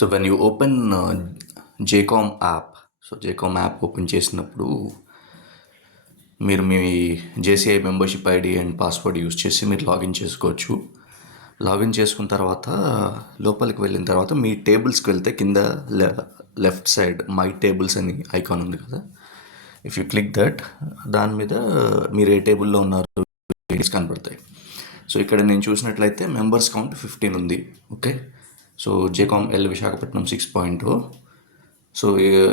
So when you open Jcom app, so Jcom app open చేసినప్పుడు మీరు మీ JCI membership ID and password use చేసి మీరు login చేసుకోవచ్చు. లాగిన్ చేసుకున్న తర్వాత లోపలికి వెళ్ళిన తర్వాత మీ టేబుల్స్కి వెళ్తే కింద లెఫ్ట్ సైడ్ మై టేబుల్స్ అని ఐకాన్ ఉంది కదా. ఇఫ్ యూ క్లిక్ దట్, దాని మీద మీరు ఏ టేబుల్లో ఉన్నారు కనపడతాయి. సో ఇక్కడ నేను చూసినట్లయితే మెంబర్స్ కౌంట్ 15 ఉంది. Okay, so JCOM L Visakhapatnam 6.0. So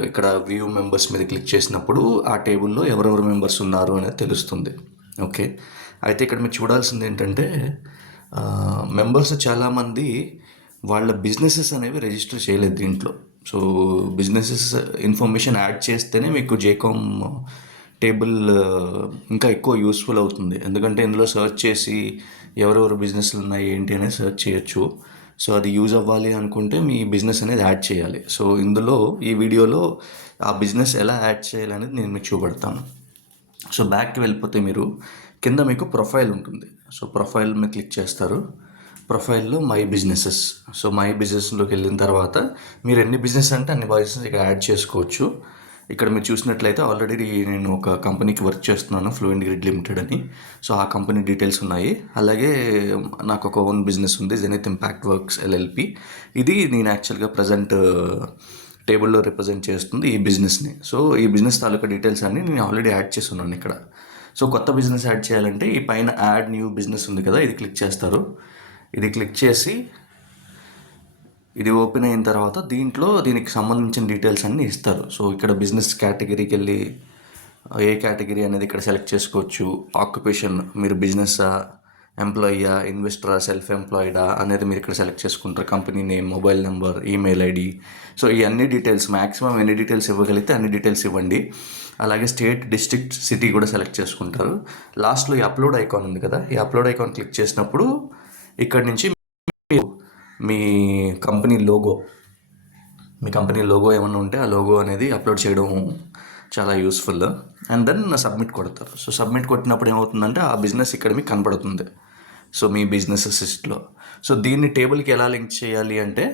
ఇక్కడ వ్యూ మెంబర్స్ మీద క్లిక్ చేసినప్పుడు ఆ టేబుల్లో ఎవరెవరు మెంబర్స్ ఉన్నారు అనేది తెలుస్తుంది. ఓకే, అయితే ఇక్కడ మీరు చూడాల్సింది ఏంటంటే మెంబర్స్ చాలామంది వాళ్ళ బిజినెసెస్ అనేవి రిజిస్టర్ చేయలేదు దీంట్లో. సో బిజినెసెస్ ఇన్ఫర్మేషన్ యాడ్ చేస్తేనే మీకు జేకామ్ టేబుల్ ఇంకా ఎక్కువ యూస్ఫుల్ అవుతుంది. ఎందుకంటే ఇందులో సెర్చ్ చేసి ఎవరెవరు బిజినెస్లు ఉన్నాయి ఏంటి అనేది సెర్చ్ చేయొచ్చు. సో అది యూజ్ అవ్వాలి అనుకుంటే మీ బిజినెస్ అనేది యాడ్ చేయాలి. సో ఇందులో ఈ వీడియోలో ఆ బిజినెస్ ఎలా యాడ్ చేయాలనేది నేను మీకు చూపెడతాను. సో బ్యాక్కి వెళ్ళిపోతే మీరు కింద మీకు ప్రొఫైల్ ఉంటుంది. సో ప్రొఫైల్ మీద క్లిక్ చేస్తారు. ప్రొఫైల్లో మై బిజినెసెస్, సో మై బిజినెస్లోకి వెళ్ళిన తర్వాత మీరు ఎన్ని బిజినెస్ అంటే అన్ని బిజినెస్ ఇక్కడ యాడ్ చేసుకోవచ్చు. ఇక్కడ మీరు చూసినట్లయితే ఆల్రెడీ నేను ఒక కంపెనీకి వర్క్ చేస్తున్నాను, ఫ్లూయెంట్ గ్రిడ్ లిమిటెడ్ అని. సో ఆ కంపెనీ డీటెయిల్స్ ఉన్నాయి. అలాగే నాకు ఒక ఓన్ బిజినెస్ ఉంది, జెనిత్ ఇంపాక్ట్ వర్క్స్ ఎల్ఎల్పి. ఇది నేను యాక్చువల్గా ప్రజెంట్ టేబుల్లో రిప్రజెంట్ చేస్తుంది ఈ బిజినెస్ని. సో ఈ బిజినెస్ తాలూకా డీటెయిల్స్ అన్నీ నేను ఆల్రెడీ యాడ్ చేస్తున్నాను ఇక్కడ. సో కొత్త బిజినెస్ యాడ్ చేయాలంటే ఈ పైన యాడ్ న్యూ బిజినెస్ ఉంది కదా, ఇది క్లిక్ చేస్తారు. ఇది క్లిక్ చేసి ఇది ఓపెన్ అయిన తర్వాత దీనికి సంబంధించిన డీటెయిల్స్ అన్నీ ఇస్తారు. సో ఇక్కడ బిజినెస్ కేటగిరీకి వెళ్ళి ఏ కేటగిరీ అనేది ఇక్కడ సెలెక్ట్ చేసుకోవచ్చు. ఆక్యుపేషన్, మీరు బిజినెస్సా, ఎంప్లాయీయా, ఇన్వెస్టరా, సెల్ఫ్ ఎంప్లాయిడా అనేది మీరు ఇక్కడ సెలెక్ట్ చేసుకుంటారు. Company name, mobile number, email ID. So ఈ అన్ని డీటెయిల్స్ మ్యాక్సిమం ఎన్ని డీటెయిల్స్ ఇవ్వగలిగితే అన్ని డీటెయిల్స్ ఇవ్వండి. అలాగే స్టేట్, డిస్ట్రిక్ట్, సిటీ కూడా సెలెక్ట్ చేసుకుంటారు. లాస్ట్లో ఈ అప్లోడ్ ఐకాన్ ఉంది కదా, ఈ అప్లోడ్ ఐకాన్ క్లిక్ చేసినప్పుడు ఇక్కడ నుంచి మీ కంపెనీ లోగో ఏమన్నా ఉంటే ఆ లోగో అనేది అప్లోడ్ చేయడం చాలా యూస్ఫుల్. అండ్ దెన్ సబ్మిట్ కొడతారు. సో సబ్మిట్ కొట్టినప్పుడు ఏమవుతుందంటే ఆ బిజినెస్ ఇక్కడ మీకు కనపడుతుంది. సో మీ బిజినెస్ అసిస్ట్లో. సో దీన్ని టేబుల్కి ఎలా లింక్ చేయాలి అంటే,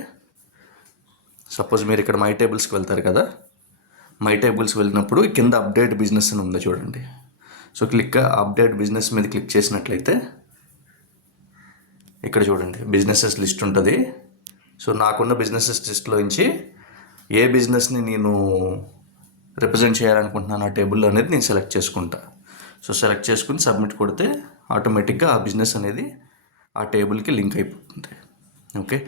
సపోజ్ మీరు ఇక్కడ మై టేబుల్స్కి వెళ్తారు కదా, మై టేబుల్స్కి వెళ్ళినప్పుడు కింద అప్డేట్ బిజినెస్ అని ఉంది చూడండి. సో అప్డేట్ బిజినెస్ మీద క్లిక్ చేసినట్లయితే ఇక్కడ చూడండి బిజినెసెస్ లిస్ట్ ఉంటుంది. సో నాకున్న బిజినెసెస్ లిస్ట్లో నుంచి ఏ బిజినెస్ని నేను రిప్రజెంట్ చేయాలనుకుంటున్నాను ఆ టేబుల్లో అనేది నేను సెలెక్ట్ చేసుకుంటా. సో సెలెక్ట్ చేసుకుని సబ్మిట్ కొడితే ఆటోమేటిక్గా ఆ బిజినెస్ అనేది ఆ టేబుల్కి లింక్ అయిపోతుంది. ఓకే,